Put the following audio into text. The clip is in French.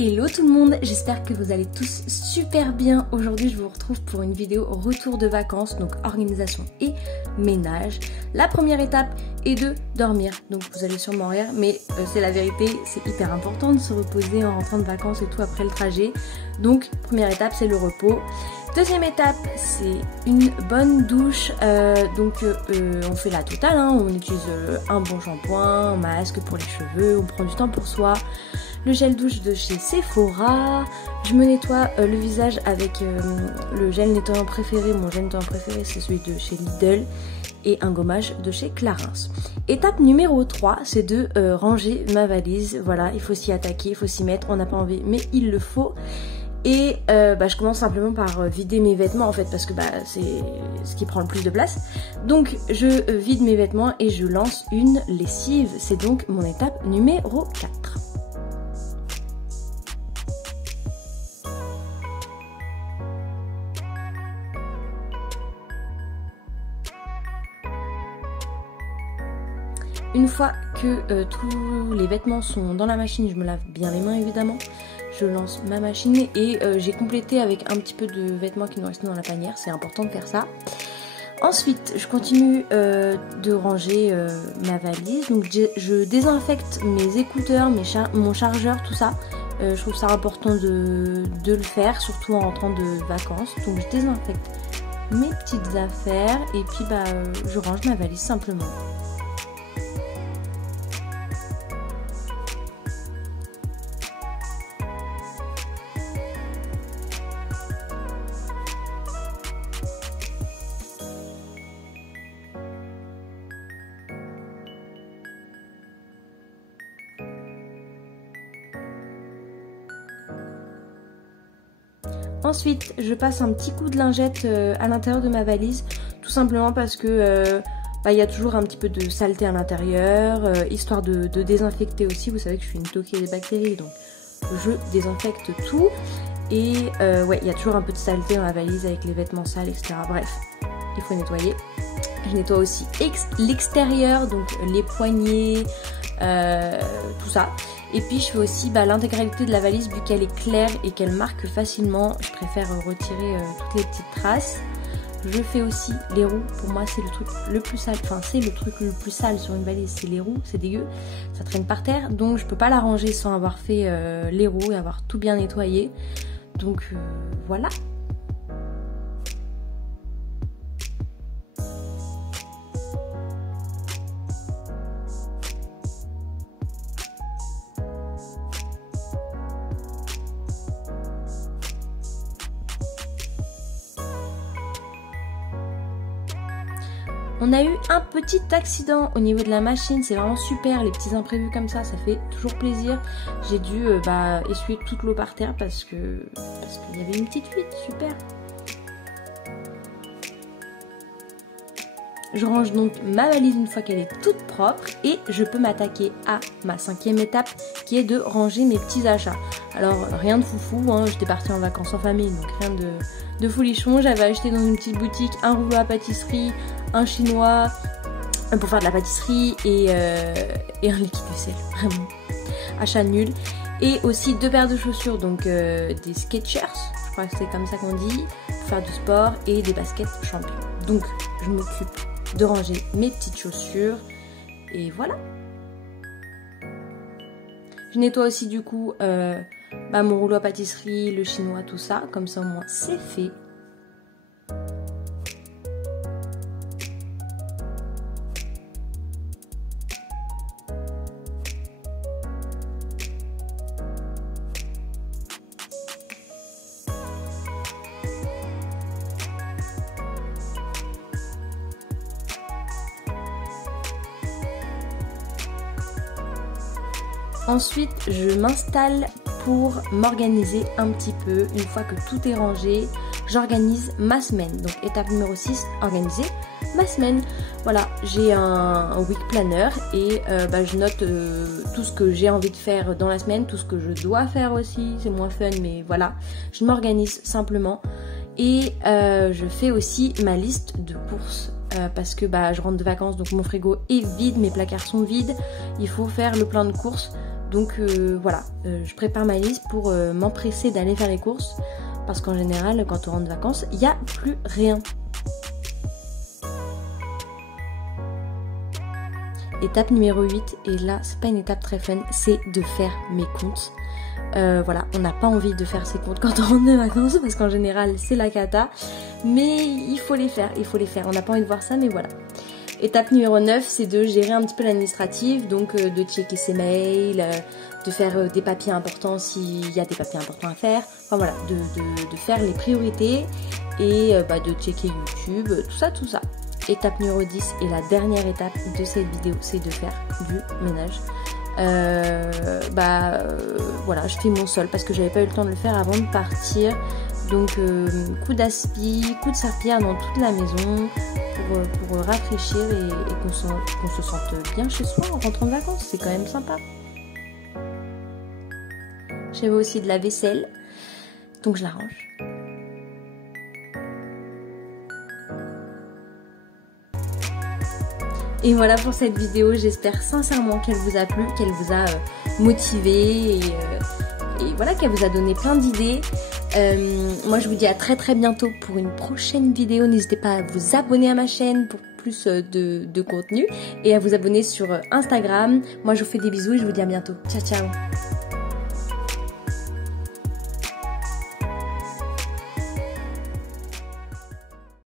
Hello tout le monde, j'espère que vous allez tous super bien. Aujourd'hui je vous retrouve pour une vidéo retour de vacances, donc organisation et ménage. La première étape est de dormir, donc vous allez sûrement rire, mais c'est la vérité, c'est hyper important de se reposer en rentrant de vacances et tout après le trajet. Donc première étape c'est le repos. Deuxième étape c'est une bonne douche, on fait la totale, hein. On utilise un bon shampoing, un masque pour les cheveux, on prend du temps pour soi. Le gel douche de chez Sephora, je me nettoie le visage avec le gel nettoyant préféré. Mon gel nettoyant préféré c'est celui de chez Lidl et un gommage de chez Clarins. Étape numéro 3 c'est de ranger ma valise. Voilà, il faut s'y attaquer, il faut s'y mettre, on n'a pas envie mais il le faut. Et je commence simplement par vider mes vêtements en fait parce que c'est ce qui prend le plus de place. Donc je vide mes vêtements et je lance une lessive. C'est donc mon étape numéro 4. Une fois que tous les vêtements sont dans la machine, je me lave bien les mains évidemment. Je lance ma machine et j'ai complété avec un petit peu de vêtements qui nous restent dans la panière. C'est important de faire ça. Ensuite, je continue de ranger ma valise. Donc je désinfecte mes écouteurs, mon chargeur, tout ça. Je trouve ça important de le faire, surtout en rentrant de vacances. Donc je désinfecte mes petites affaires et puis je range ma valise simplement. Ensuite, je passe un petit coup de lingette à l'intérieur de ma valise, tout simplement parce que il y a toujours un petit peu de saleté à l'intérieur, histoire de désinfecter aussi. Vous savez que je suis une toquée des bactéries, donc je désinfecte tout. Et il y a toujours un peu de saleté dans la valise avec les vêtements sales, etc. Bref, il faut nettoyer. Je nettoie aussi l'extérieur, donc les poignets, tout ça. Et puis je fais aussi l'intégralité de la valise, vu qu'elle est claire et qu'elle marque facilement. Je préfère retirer toutes les petites traces. Je fais aussi les roues. Pour moi c'est le truc le plus sale. Enfin c'est le truc le plus sale sur une valise, c'est les roues. C'est dégueu. Ça traîne par terre. Donc je peux pas la ranger sans avoir fait les roues et avoir tout bien nettoyé. Donc voilà. On a eu un petit accident au niveau de la machine, c'est vraiment super, les petits imprévus comme ça fait toujours plaisir. J'ai dû essuyer toute l'eau par terre parce qu'il y avait une petite fuite, super. Je range donc ma valise une fois qu'elle est toute propre et je peux m'attaquer à ma 5e étape qui est de ranger mes petits achats. Alors rien de foufou, hein, j'étais partie en vacances en famille donc rien de folichon. J'avais acheté dans une petite boutique un rouleau à pâtisserie, un chinois pour faire de la pâtisserie et un liquide vaisselle, vraiment achat nul. Et aussi 2 paires de chaussures, donc des Skechers, je crois que c'est comme ça qu'on dit, pour faire du sport, et des baskets champions. Donc je m'occupe de ranger mes petites chaussures et voilà. Je nettoie aussi du coup mon rouleau à pâtisserie, le chinois, tout ça, comme ça au moins c'est fait. Ensuite, je m'installe pour m'organiser un petit peu. Une fois que tout est rangé, j'organise ma semaine. Donc étape numéro 6, organiser ma semaine. Voilà, j'ai un week planner et je note tout ce que j'ai envie de faire dans la semaine, tout ce que je dois faire aussi. C'est moins fun mais voilà, je m'organise simplement. Et je fais aussi ma liste de courses. Parce que je rentre de vacances donc mon frigo est vide, mes placards sont vides. Il faut faire le plein de courses Donc voilà, je prépare ma liste pour m'empresser d'aller faire les courses. Parce qu'en général, quand on rentre de vacances, il n'y a plus rien. Étape numéro 8, et là, c'est pas une étape très fun, c'est de faire mes comptes. Voilà, on n'a pas envie de faire ses comptes quand on rentre de vacances, parce qu'en général, c'est la cata. Mais il faut les faire, On n'a pas envie de voir ça, mais voilà. Étape numéro 9, c'est de gérer un petit peu l'administratif, donc de checker ses mails, de faire des papiers importants s'il y a des papiers importants à faire. Enfin voilà, de faire les priorités et de checker YouTube, tout ça. Étape numéro 10 et la dernière étape de cette vidéo, c'est de faire du ménage. Voilà, je fais mon sol parce que j'avais pas eu le temps de le faire avant de partir. Donc coup d'aspi, coup de serpillère dans toute la maison pour rafraîchir et qu'on se sente bien chez soi en rentrant de vacances. C'est quand même sympa. J'avais aussi de la vaisselle, donc je la range. Et voilà pour cette vidéo, j'espère sincèrement qu'elle vous a plu, qu'elle vous a motivé et voilà, qu'elle vous a donné plein d'idées. Moi je vous dis à très bientôt pour une prochaine vidéo. N'hésitez pas à vous abonner à ma chaîne pour plus de contenu et à vous abonner sur Instagram. Moi je vous fais des bisous et je vous dis à bientôt. Ciao ciao.